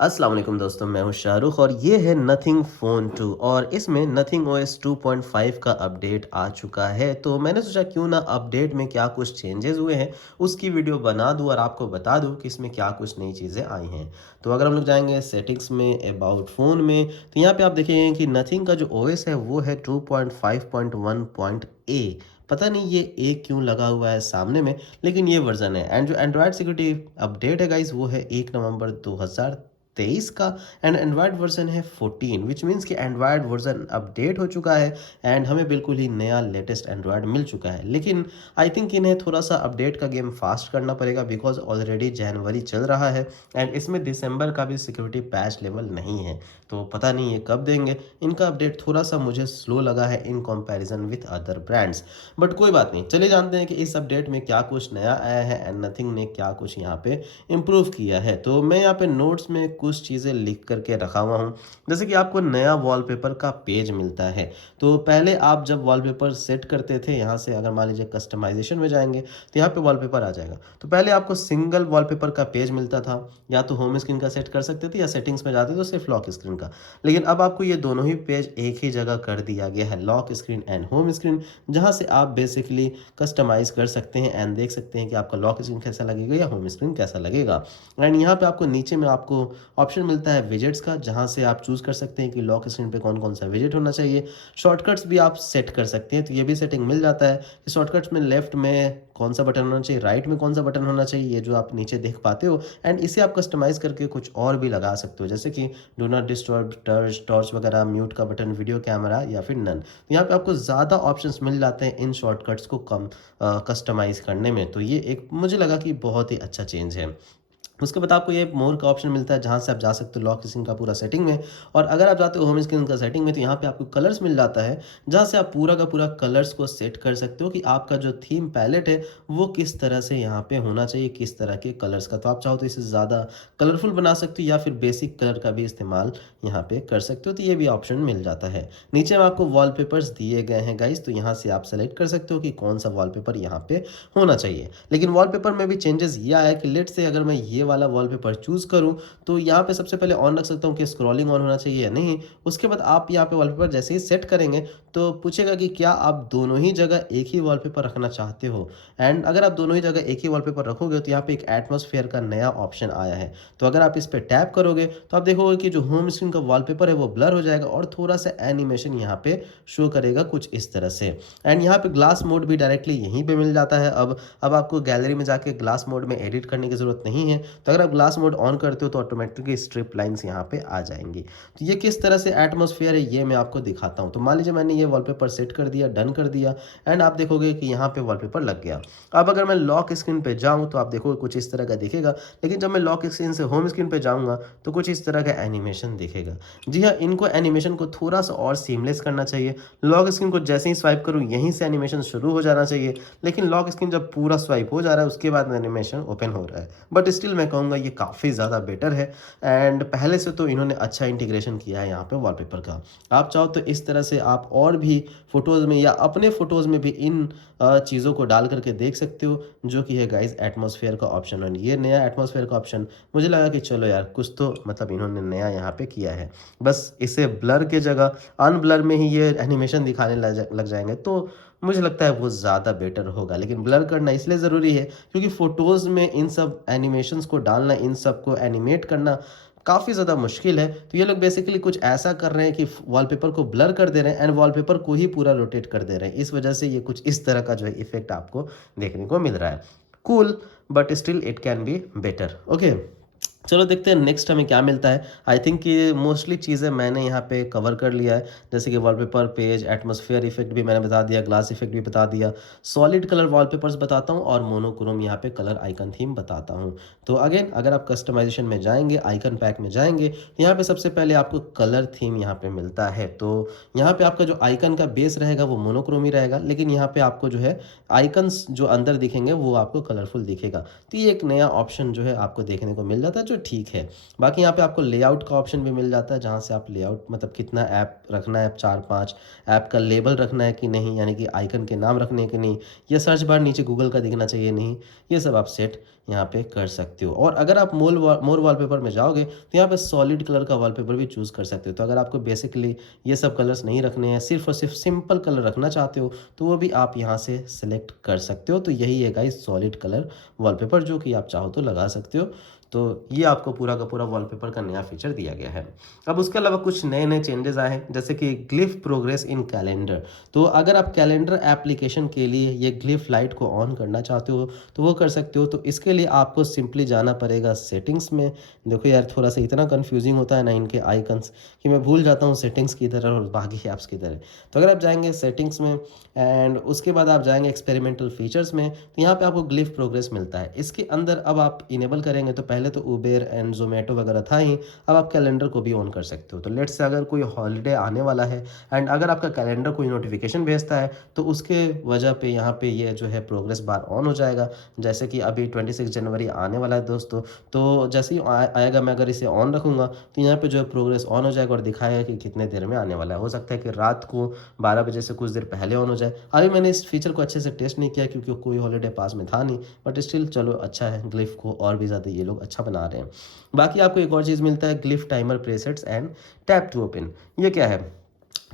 अस्सलाम वालेकुम दोस्तों, मैं हूं शाहरुख और ये है नथिंग फ़ोन 2 और इसमें नथिंग ओएस 2.5 का अपडेट आ चुका है। तो मैंने सोचा क्यों ना अपडेट में क्या कुछ चेंजेस हुए हैं उसकी वीडियो बना दूं और आपको बता दूं कि इसमें क्या कुछ नई चीज़ें आई हैं। तो अगर हम लोग जाएंगे सेटिंग्स में अबाउट फ़ोन में, तो यहाँ पे आप देखेंगे कि नथिंग का जो ओएस है वो है 2.5.1.a। पता नहीं ये ए क्यों लगा हुआ है सामने में, लेकिन ये वर्जन है। एंड जो एंड्रॉयड सिक्योरिटी अपडेट है गाइस वो है 1 नवंबर 2023 का। एंड एंड्रॉयड वर्जन है 14, विच मीन्स कि एंड्रॉयड वर्जन अपडेट हो चुका है एंड हमें बिल्कुल ही नया लेटेस्ट एंड्रॉयड मिल चुका है। लेकिन आई थिंक इन्हें थोड़ा सा अपडेट का गेम फास्ट करना पड़ेगा, बिकॉज ऑलरेडी जनवरी चल रहा है एंड इसमें दिसंबर का भी सिक्योरिटी पैच लेवल नहीं है। तो पता नहीं ये कब देंगे। इनका अपडेट थोड़ा सा मुझे स्लो लगा है in comparison with other brands, but कोई बात नहीं। चलिए जानते हैं कि इस अपडेट में क्या कुछ नया आया है एंड नथिंग ने क्या कुछ यहाँ पे इम्प्रूव किया है। तो मैं यहाँ पे नोट्स में कुछ चीज़ें लिख करके रखा हुआ हूँ। जैसे कि आपको नया वॉलपेपर का पेज मिलता है। तो पहले आप जब वॉलपेपर सेट करते थे, यहाँ से अगर मान लीजिए कस्टमाइजेशन में जाएंगे तो यहाँ पे वॉलपेपर आ जाएगा। तो पहले आपको सिंगल वॉलपेपर का पेज मिलता था, या तो होम स्क्रीन का सेट कर सकते थे या सेटिंग्स में जाते तो सिर्फ लॉक स्क्रीन का। लेकिन अब आपको ये दोनों ही पेज एक ही जगह कर दिया गया है, lock screen and home screen, जहाँ से आप बेसिकली कस्टमाइज़ कर सकते हैं एंड देख सकते हैं कि आपका लॉक स्क्रीन कैसा लगेगा या होम स्क्रीन कैसा लगेगा। एंड यहाँ पे आपको नीचे में आपको ऑप्शन मिलता है विजेट्स का, जहाँ से आप चूज़ कर सकते हैं कि लॉक स्क्रीन पे कौन कौन सा विजेट होना चाहिए। शॉर्टकट्स भी आप सेट कर सकते हैं, तो ये भी सेटिंग मिल जाता है कि शॉर्टकट्स में लेफ्ट में कौन सा बटन होना चाहिए, राइट में कौन सा बटन होना चाहिए, ये जो आप नीचे देख पाते हो। एंड इसे आप कस्टमाइज़ करके कुछ और भी लगा सकते हो, जैसे कि डू नॉट डिस्टर्ब, टर्च टॉर्च वगैरह, म्यूट का बटन, वीडियो कैमरा या फिर नन। तो यहाँ पे आपको ज़्यादा ऑप्शंस मिल जाते हैं इन शॉर्टकट्स को कम कस्टमाइज़ करने में। तो ये एक मुझे लगा कि बहुत ही अच्छा चेंज है। उसके बाद आपको ये मोर का ऑप्शन मिलता है, जहाँ से आप जा सकते हो लॉक स्क्रीन का पूरा सेटिंग में। और अगर आप जाते हो होम स्क्रीन का सेटिंग में, तो यहाँ पे आपको कलर्स मिल जाता है, जहाँ से आप पूरा का पूरा कलर्स को सेट कर सकते हो कि आपका जो थीम पैलेट है वो किस तरह से यहाँ पे होना चाहिए, किस तरह के कलर्स का। तो आप चाहो तो इसे ज़्यादा कलरफुल बना सकते हो या फिर बेसिक कलर का भी इस्तेमाल यहाँ पे कर सकते हो। तो ये भी ऑप्शन मिल जाता है। नीचे में आपको वॉलपेपर्स दिए गए हैं गाइस, तो यहाँ से आप सेलेक्ट कर सकते हो कि कौन सा वॉलपेपर यहाँ पे होना चाहिए। लेकिन वॉलपेपर में भी चेंजेस ये आया कि लेट से अगर मैं ये वाला वॉलपेपर चूज़ करूँ, तो यहाँ पे सबसे पहले ऑन रख सकता हूँ कि स्क्रॉलिंग ऑन होना चाहिए या नहीं। उसके बाद आप यहाँ पे वॉलपेपर जैसे ही सेट करेंगे तो पूछेगा कि क्या आप दोनों ही जगह एक ही वॉलपेपर रखना चाहते हो। एंड अगर आप दोनों ही जगह एक ही वॉलपेपर रखोगे तो यहाँ पे एक एटमॉस्फेयर का नया ऑप्शन आया है। तो अगर आप इस पर टैप करोगे तो आप देखोगे कि जो होम स्क्रीन का वॉलपेपर है वो ब्लर हो जाएगा और थोड़ा सा एनिमेशन यहाँ पे शो करेगा कुछ इस तरह से। एंड यहाँ पे ग्लास मोड भी डायरेक्टली यहीं पे मिल जाता है। अब आपको गैलरी में जाके ग्लास मोड में एडिट करने की ज़रूरत नहीं है। तो अगर आप ग्लास मोड ऑन करते हो तो ऑटोमेटिकली स्ट्रिप लाइंस यहाँ पे आ जाएंगी। तो ये किस तरह से एटमॉस्फेयर है ये मैं आपको दिखाता हूँ। तो मान लीजिए मैंने ये वॉलपेपर सेट कर दिया, डन कर दिया, एंड आप देखोगे कि यहाँ पे वॉलपेपर लग गया। अब अगर मैं लॉक स्क्रीन पे जाऊँ तो आप देखोगे कुछ इस तरह का दिखेगा। लेकिन जब मैं लॉक स्क्रीन से होम स्क्रीन पे जाऊँगा तो कुछ इस तरह का एनिमेशन दिखेगा। जी हाँ, इनको एनिमेशन को थोड़ा सा और सीमलेस करना चाहिए। लॉक स्क्रीन को जैसे ही स्वाइप करूँ यहीं से एनिमेशन शुरू हो जाना चाहिए, लेकिन लॉक स्क्रीन जब पूरा स्वाइप हो जा रहा है उसके बाद एनिमेशन ओपन हो रहा है। बट स्टिल मैं कहूँगा ये काफ़ी ज़्यादा बेटर है। एंड पहले से तो इन्होंने अच्छा इंटीग्रेशन किया है यहाँ पे वॉलपेपर का। आप चाहो तो इस तरह से आप और भी फ़ोटोज़ में या अपने फ़ोटोज़ में भी इन चीज़ों को डाल करके देख सकते हो, जो कि है गाइस एटमॉस्फेयर का ऑप्शन। और ये नया एटमॉस्फेयर का ऑप्शन मुझे लगा कि चलो यार कुछ तो मतलब इन्होंने नया यहाँ पे किया है। बस इसे ब्लर के जगह अनब्लर में ही ये एनिमेशन दिखाने लग जाएंगे तो मुझे लगता है वो ज़्यादा बेटर होगा। लेकिन ब्लर करना इसलिए ज़रूरी है क्योंकि फ़ोटोज़ में इन सब एनिमेशंस को डालना, इन सब को एनिमेट करना काफ़ी ज़्यादा मुश्किल है। तो ये लोग बेसिकली कुछ ऐसा कर रहे हैं कि वॉलपेपर को ब्लर कर दे रहे हैं एंड वॉलपेपर को ही पूरा रोटेट कर दे रहे हैं। इस वजह से ये कुछ इस तरह का जो है इफ़ेक्ट आपको देखने को मिल रहा है। Cool, but still it can be better. Okay, चलो देखते हैं नेक्स्ट हमें क्या मिलता है। आई थिंक ये मोस्टली चीज़ें मैंने यहाँ पे कवर कर लिया है, जैसे कि वॉलपेपर, पेज, एटमॉस्फेयर इफेक्ट भी मैंने बता दिया, ग्लास इफेक्ट भी बता दिया, सॉलिड कलर वॉलपेपर्स बताता हूँ और मोनोक्रोम यहाँ पे कलर आइकन थीम बताता हूँ। तो अगेन अगर आप कस्टमाइजेशन में जाएंगे, आइकन पैक में जाएंगे, यहाँ पे सबसे पहले आपको कलर थीम यहाँ पे मिलता है। तो यहाँ पे आपका जो आइकन का बेस रहेगा वो मोनोक्रोम ही रहेगा, लेकिन यहाँ पे आपको जो है आइकन्स जो अंदर दिखेंगे वो आपको कलरफुल दिखेगा। तो ये एक नया ऑप्शन जो है आपको देखने को मिल जाता है, जो ठीक है। बाकी यहाँ पे आपको लेआउट का ऑप्शन भी मिल जाता है, जहाँ से आप लेआउट मतलब कितना ऐप रखना है, 4-5 ऐप का लेबल रखना है कि नहीं, यानी कि आइकन के नाम रखने हैं कि नहीं, या सर्च बार नीचे गूगल का दिखना चाहिए नहीं, ये सब आप सेट यहाँ पे कर सकते हो। और अगर आप मोर वॉलपेपर में जाओगे तो यहाँ पे सॉलिड कलर का वॉलपेपर भी चूज़ कर सकते हो। तो अगर आपको बेसिकली ये सब कलर्स नहीं रखने हैं, सिर्फ और सिर्फ सिंपल कलर रखना चाहते हो, तो वो भी आप यहाँ से सेलेक्ट कर सकते हो। तो यही है गाइस सॉलिड कलर वॉलपेपर, जो कि आप चाहो तो लगा सकते हो। तो ये आपको पूरा का पूरा वॉलपेपर का नया फीचर दिया गया है। अब उसके अलावा कुछ नए नए चेंजेस आए हैं, जैसे कि ग्लिफ प्रोग्रेस इन कैलेंडर। तो अगर आप कैलेंडर एप्लीकेशन के लिए ये ग्लिफ लाइट को ऑन करना चाहते हो तो वो कर सकते हो। तो इसके लिए आपको सिंपली जाना पड़ेगा सेटिंग्स में। देखो यार, थोड़ा सा इतना कंफ्यूजिंग होता है ना इनके आइकन्स कि मैं भूल जाता हूँ सेटिंग्स की तरह और बाकी ऐप्स की तरह। तो अगर आप जाएंगे सेटिंग्स में एंड उसके बाद आप जाएंगे एक्सपेरिमेंटल फीचर्स में, तो यहाँ पे आपको ग्लिफ प्रोग्रेस मिलता है। इसके अंदर अब आप इनेबल करेंगे तो पहले तो उबेर एंड जोमेटो वगैरह था ही, अब आप कैलेंडर को भी ऑन कर सकते हो। तो लेट्स से अगर कोई हॉलीडे आने वाला है एंड अगर आपका कैलेंडर कोई नोटिफिकेशन भेजता है तो उसके वजह पे यहाँ पे ये जो है प्रोग्रेस बार ऑन हो जाएगा। जैसे कि अभी 26 जनवरी आने वाला है दोस्तों, तो जैसे ही आएगा मैं अगर इसे ऑन रखूँगा तो यहाँ पे जो है प्रोग्रेस ऑन हो जाएगा और दिखाएगा कि कितने देर में आने वाला है। हो सकता है कि रात को 12 बजे से कुछ देर पहले ऑन हो जाए। अभी मैंने इस फीचर को अच्छे से टेस्ट नहीं किया क्योंकि कोई हॉलीडे पास में था नहीं, बट स्टिल चलो अच्छा है, ग्लिफ को और भी ज़्यादा ये लोग अच्छा बना रहे हैं। बाकी आपको एक और चीज़ मिलता है, glyph timer presets and tap to open. ये क्या है?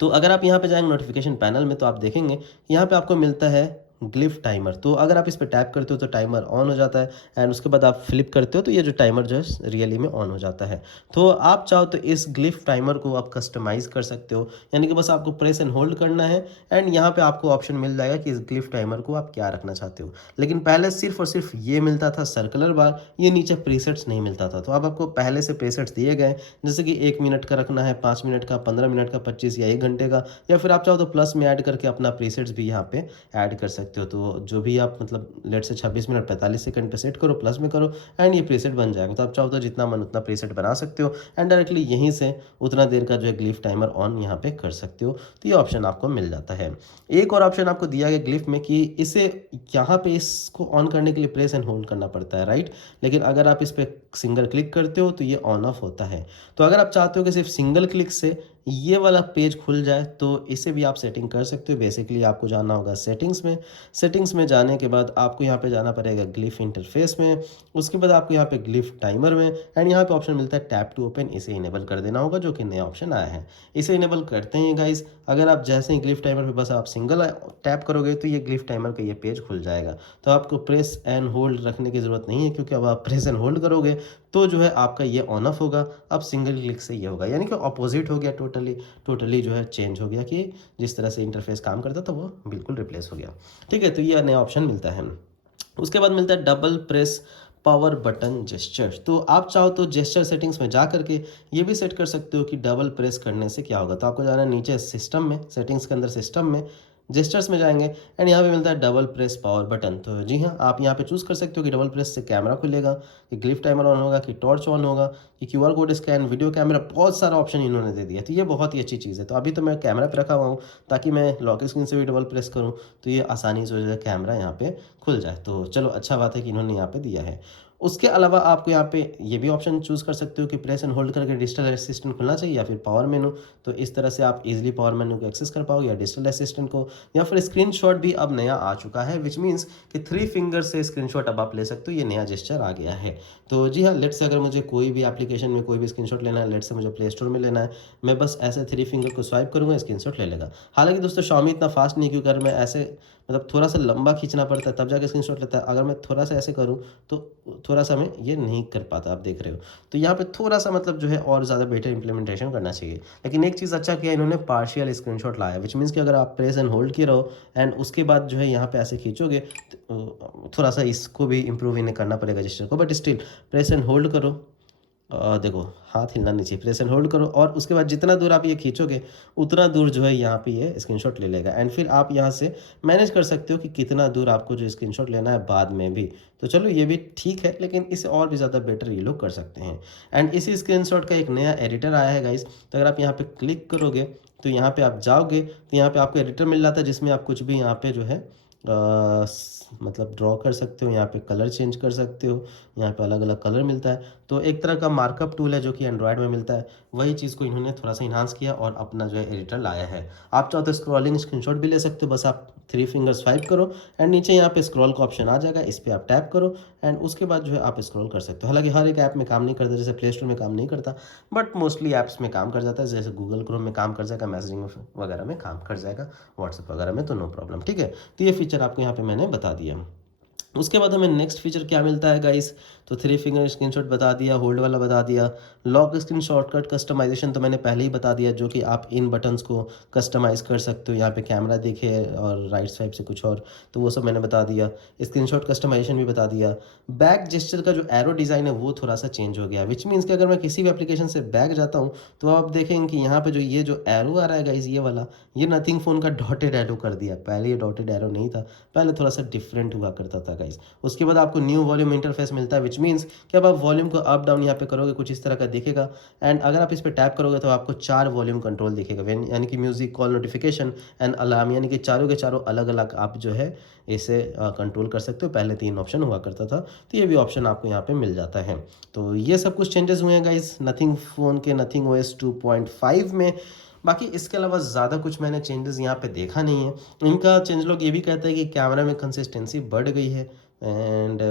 तो अगर आप यहाँ पे जाएंगे नोटिफिकेशन पैनल में तो आप देखेंगे यहाँ पे आपको मिलता है ग्लिफ टाइमर। तो अगर आप इस पर टैप करते हो तो टाइमर ऑन हो जाता है एंड उसके बाद आप फ्लिप करते हो तो ये जो टाइमर जो है रियली में ऑन हो जाता है। तो आप चाहो तो इस ग्लिफ टाइमर को आप कस्टमाइज़ कर सकते हो, यानी कि बस आपको प्रेस एंड होल्ड करना है एंड यहाँ पे आपको ऑप्शन मिल जाएगा कि इस ग्लिफ टाइमर को आप क्या रखना चाहते हो। लेकिन पहले सिर्फ और सिर्फ ये मिलता था सर्कुलर बार, ये नीचे प्रीसेट्स नहीं मिलता था। तो अब आपको पहले से प्रीसेट्स दिए गए, जैसे कि 1 मिनट का रखना है, 5 मिनट का, 15 मिनट का, 25 या 1 घंटे का, या फिर आप चाहो तो प्लस में ऐड करके अपना प्रीसेट्स भी यहाँ पे ऐड कर सकते हो। तो जो भी आप मतलब लेट से 26 मिनट 45 सेकंड पे सेट करो, प्लस में करो एंड ये प्रीसेट बन जाएगा। तो आप चाहो तो जितना मन उतना प्रीसेट बना सकते हो एंड डायरेक्टली यहीं से उतना देर का जो है ग्लिफ टाइमर ऑन यहाँ पे कर सकते हो। तो ये ऑप्शन आपको मिल जाता है। एक और ऑप्शन आपको दिया गया ग्लिफ में कि इसे यहाँ पे इसको ऑन करने के लिए प्रेस एंड होल्ड करना पड़ता है, राइट। लेकिन अगर आप इस पर सिंगल क्लिक करते हो तो ये ऑन ऑफ होता है। तो अगर आप चाहते हो कि सिर्फ सिंगल क्लिक से ये वाला पेज खुल जाए तो इसे भी आप सेटिंग कर सकते हो। बेसिकली आपको जाना होगा सेटिंग्स में। सेटिंग्स में जाने के बाद आपको यहाँ पे जाना पड़ेगा ग्लिफ इंटरफेस में, उसके बाद आपको यहाँ पे ग्लिफ टाइमर में एंड यहाँ पे ऑप्शन मिलता है टैप टू ओपन। इसे इनेबल कर देना होगा, जो कि नया ऑप्शन आया है। इसे इनेबल करते हैं गाइस, अगर आप जैसे ही ग्लिफ टाइमर पे बस आप सिंगल टैप करोगे तो ये ग्लिफ टाइमर का ये पेज खुल जाएगा। तो आपको प्रेस एंड होल्ड रखने की ज़रूरत नहीं है, क्योंकि अब आप प्रेस एंड होल्ड करोगे तो जो है आपका ये ऑन ऑफ होगा। अब सिंगल क्लिक से ये होगा, यानी कि अपोजिट हो गया, टोटली जो है चेंज हो गया कि जिस तरह से इंटरफेस काम करता था वो बिल्कुल रिप्लेस हो गया। ठीक है, तो ये नया ऑप्शन मिलता है। उसके बाद मिलता है double press power button gesture. तो आप चाहो तो जेस्चर सेटिंग्स में जा करके ये भी सेट कर सकते हो कि डबल प्रेस करने से क्या होगा। तो आपको जाना है नीचे सिस्टम में, सेटिंग्स के अंदर सिस्टम में जेस्चर्स में जाएंगे एंड यहाँ पे मिलता है डबल प्रेस पावर बटन। तो जी हाँ, आप यहाँ पे चूज़ कर सकते हो कि डबल प्रेस से कैमरा खुलेगा, कि ग्लिफ टाइमर ऑन होगा, कि टॉर्च ऑन होगा, कि QR code scan, video camera, बहुत सारा ऑप्शन इन्होंने दे दिया। तो ये बहुत ही अच्छी चीज़ है। तो अभी तो मैं कैमरा पे रखा हुआ हूँ ताकि मैं लॉक स्क्रीन से भी डबल प्रेस करूँ तो ये आसानी से जो है कैमरा यहाँ पे खुल जाए। तो चलो अच्छा बात है कि इन्होंने यहाँ पे दिया है। उसके अलावा आपको यहाँ पे ये भी ऑप्शन चूज़ कर सकते हो कि प्रेस एंड होल्ड करके डिजिटल असिस्टेंट खुलना चाहिए या फिर पावर मेनू। तो इस तरह से आप इजीली पावर मेनू को एक्सेस कर पाओगे या डिजिटल असिस्टेंट को, या फिर स्क्रीनशॉट भी अब नया आ चुका है, विच मीन्स कि 3 फिंगर से स्क्रीनशॉट अब आप ले सकते हो। ये नया जेस्चर आ गया है। तो जी हाँ, लेट से अगर मुझे कोई भी एप्लीकेशन में कोई भी स्क्रीनशॉट लेना है, लेट से मुझे प्ले स्टोर में लेना है, मैं बस ऐसे 3 फिंगर को स्वाइप करूँगा, स्क्रीनशॉट ले लेगा। हालांकि दोस्तों Xiaomi इतना फास्ट नहीं, क्योंकि अगर मैं ऐसे मतलब थोड़ा सा लंबा खींचना पड़ता है तब जाके स्क्रीनशॉट लेता है। अगर मैं थोड़ा सा ऐसे करूँ तो थोड़ा सा मैं ये नहीं कर पाता, आप देख रहे हो। तो यहाँ पे थोड़ा सा मतलब जो है और ज़्यादा बेटर इंप्लीमेंटेशन करना चाहिए। लेकिन एक चीज़ अच्छा किया इन्होंने, पार्शियल स्क्रीनशॉट लाया, विच मीन्स कि अगर आप प्रेस एंड होल्ड किए रहो एंड उसके बाद जो है यहाँ पे ऐसे खींचोगे तो थोड़ा सा इसको भी इम्प्रूव इन्हें करना पड़ेगा जेस्चर को, but still press and hold करो, देखो हाथ हिलना नहीं चाहिए, प्रेस एंड होल्ड करो और उसके बाद जितना दूर आप ये खींचोगे उतना दूर जो है यहाँ पे ये स्क्रीनशॉट ले लेगा। एंड फिर आप यहाँ से मैनेज कर सकते हो कि कितना दूर आपको जो स्क्रीनशॉट लेना है बाद में भी। तो चलो ये भी ठीक है, लेकिन इसे और भी ज़्यादा बेटर ये लोग कर सकते हैं। एंड इसी स्क्रीनशॉट का एक नया एडिटर आया है गाइस। तो अगर आप यहाँ पे क्लिक करोगे तो यहाँ पे आप जाओगे तो यहाँ पे आपको एडिटर मिल जाता है, जिसमें आप कुछ भी यहाँ पे जो है मतलब ड्रॉ कर सकते हो, यहाँ पे कलर चेंज कर सकते हो, यहाँ पे अलग अलग कलर मिलता है। तो एक तरह का मार्कअप टूल है जो कि एंड्रॉयड में मिलता है, वही चीज़ को इन्होंने थोड़ा सा इन्हांस किया और अपना जो है एडिटर लाया है। आप चाहो तो स्क्रॉलिंग स्क्रीनशॉट भी ले सकते हो, बस आप 3 फिंगर स्वाइप करो एंड नीचे यहाँ पे स्क्रॉल का ऑप्शन आ जाएगा, इस पर आप टैप करो एंड उसके बाद जो है आप स्क्रॉल कर सकते हो। हालांकि हर एक ऐप में काम नहीं करता, जैसे प्ले स्टोर में काम नहीं करता, बट मोस्टली ऐप्स में काम कर जाता है, जैसे गूगल क्रोम में काम कर जाएगा, मैसेजिंग वगैरह में काम कर जाएगा, व्हाट्सएप वगैरह में तो नो प्रॉब्लम। ठीक है, तो ये फीचर आपको यहाँ पे मैंने बता दिया। उसके बाद हमें नेक्स्ट फीचर क्या मिलता है गाइस, तो 3 फिंगर स्क्रीनशॉट बता दिया, होल्ड वाला बता दिया, लॉक स्क्रीन शॉर्टकट कस्टमाइजेशन तो मैंने पहले ही बता दिया, जो कि आप इन बटन्स को कस्टमाइज़ कर सकते हो, यहाँ पे कैमरा दिखे और राइट साइड से कुछ और, तो वो सब मैंने बता दिया। स्क्रीनशॉट कस्टमाइजेशन भी बता दिया। बैक जेस्चर का जो एरो डिज़ाइन है वो थोड़ा सा चेंज हो गया, विच मीन्स कि अगर मैं किसी भी एप्लीकेशन से बैक जाता हूँ तो आप देखेंगे कि यहाँ पे जो ये जो एरो आ रहा है गाइस, ये वाला, ये नथिंग फ़ोन का डॉटेड एरो कर दिया। पहले ये डॉटेड एरो नहीं था, पहले थोड़ा सा डिफरेंट हुआ करता था गाइस। उसके बाद आपको न्यू वॉल्यूम इंटरफेस मिलता है, विच मीन्स कि अब आप वॉल्यूम को अप डाउन यहाँ पे करोगे कुछ इस तरह का दिखेगा एंड अगर आप इस पर टैप करोगे तो आपको 4 वॉल्यूम कंट्रोल दिखेगा, यानी कि music, call, notification and alarm, यानी कि चारों के चारों अलग अलग आप जो है इसे कंट्रोल कर सकते हो। पहले 3 ऑप्शन हुआ करता था, तो ये भी ऑप्शन आपको यहाँ पे मिल जाता है। तो ये सब कुछ चेंजेस हुए हैं गाइस नथिंग फ़ोन के नथिंग ओएस 2.5 में। बाकी इसके अलावा ज़्यादा कुछ मैंने चेंजेस यहाँ पे देखा नहीं है। इनका चेंज लोग ये भी कहते हैं कि कैमरा में कंसिस्टेंसी बढ़ गई है and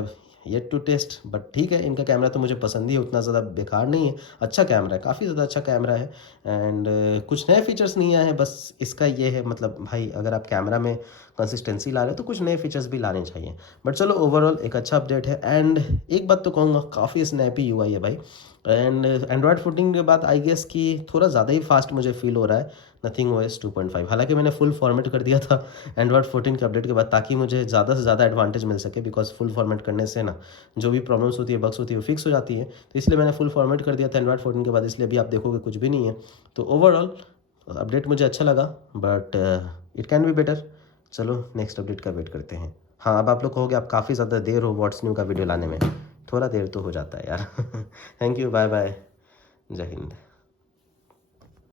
yet to test, but ठीक है, इनका कैमरा तो मुझे पसंद ही है, उतना ज़्यादा बेकार नहीं है, अच्छा कैमरा है, काफ़ी ज़्यादा अच्छा कैमरा है एंड कुछ नए फीचर्स नहीं आए हैं। बस इसका ये है, मतलब भाई अगर आप कैमरा में कंसिस्टेंसी ला रहे हो तो कुछ नए फीचर्स भी लाने चाहिए। बट चलो, ओवरऑल एक अच्छा अपडेट है एंड एक बात तो कहूँगा, काफ़ी स्नैपी यूआई है भाई। एंड एंड्रॉयड 14 के बाद आई गेस कि थोड़ा ज़्यादा ही फास्ट मुझे फील हो रहा है नथिंग ओएस 2.5। हालांकि मैंने फुल फॉर्मेट कर दिया था एंड्रॉयड 14 के अपडेट के बाद, ताकि मुझे ज़्यादा से ज़्यादा एडवांटेज मिल सके, बिकॉज फुल फॉर्मेट करने से ना जो भी प्रॉब्लम्स होती है, बग्स होती है, वो फिक्स हो जाती है। तो इसलिए मैंने फुल फॉर्मेट कर दिया था एंड्रॉयड 14 के बाद, इसलिए अभी आप देखोगे कुछ भी नहीं है। तो ओवरऑल अपडेट मुझे अच्छा लगा, but it can be better. चलो नेक्स्ट अपडेट का वेट करते हैं। हाँ, अब आप लोग कहोगे आप काफ़ी ज़्यादा देर हो व्हाट्स न्यू का वीडियो लाने में, थोड़ा देर तो हो जाता है यार। थैंक यू, बाय बाय, जय हिंद।